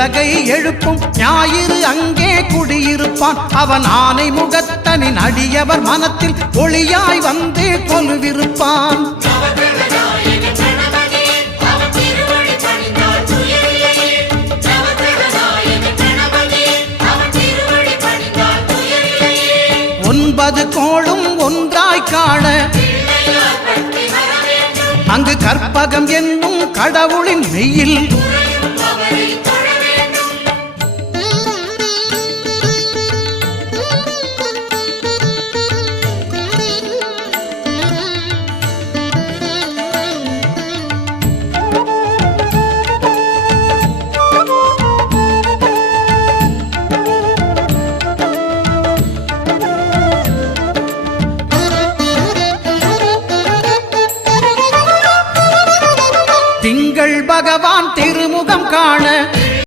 உலகை எழுப்பும் ஞாயிறு அங்கே குடியிருப்பான். அவன் ஆனை முகத்தனின் அடியவர் மனத்தில் ஒளியாய் வந்து கொலுவிருப்பான். ஒன்பது கோளும் ஒன்றாய் காண அங்கு கற்பகம் என்னும் கடவுளின் மெய்யில் திங்கள் பகவான் திருமுகம் காண